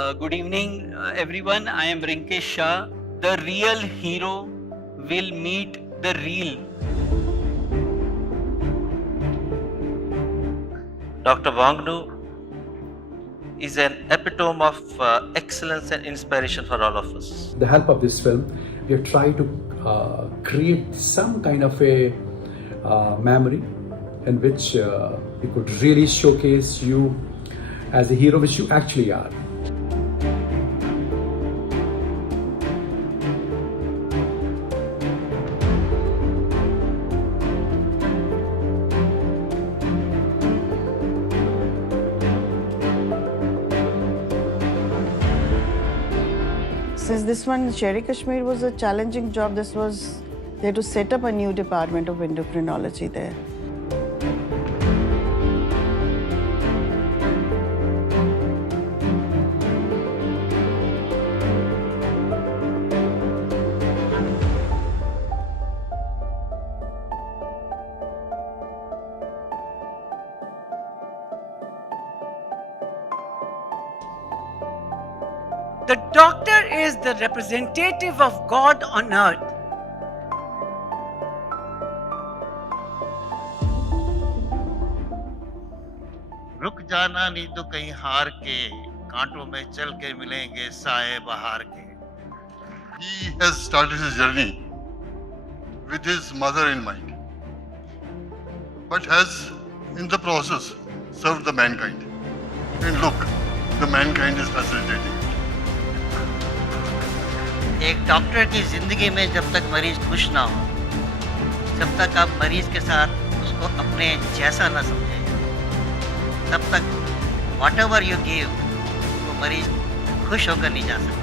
Good evening, everyone. I am Rinkesh Shah. The real hero will meet the real. Dr. Wangnoo is an epitome of excellence and inspiration for all of us. The help of this film, we have tried to create some kind of a memory in which we could really showcase you as a hero which you actually are. Since this one, Sherry Kashmir, was a challenging job, they had to set up a new department of endocrinology there. The doctor is the representative of God on earth. रुक जाना नहीं तो कहीं हार के, कांटों में चल के मिलेंगे साए बहार के. He has started his journey with his mother in mind, but has in the process served the mankind. And look, the mankind is facilitating it. एक डॉक्टर की जिंदगी में जब तक मरीज खुश ना हो, जब तक आप मरीज के साथ उसको अपने जैसा ना समझें, तब तक whatever you give, वो मरीज खुश होकर नहीं जा सकता.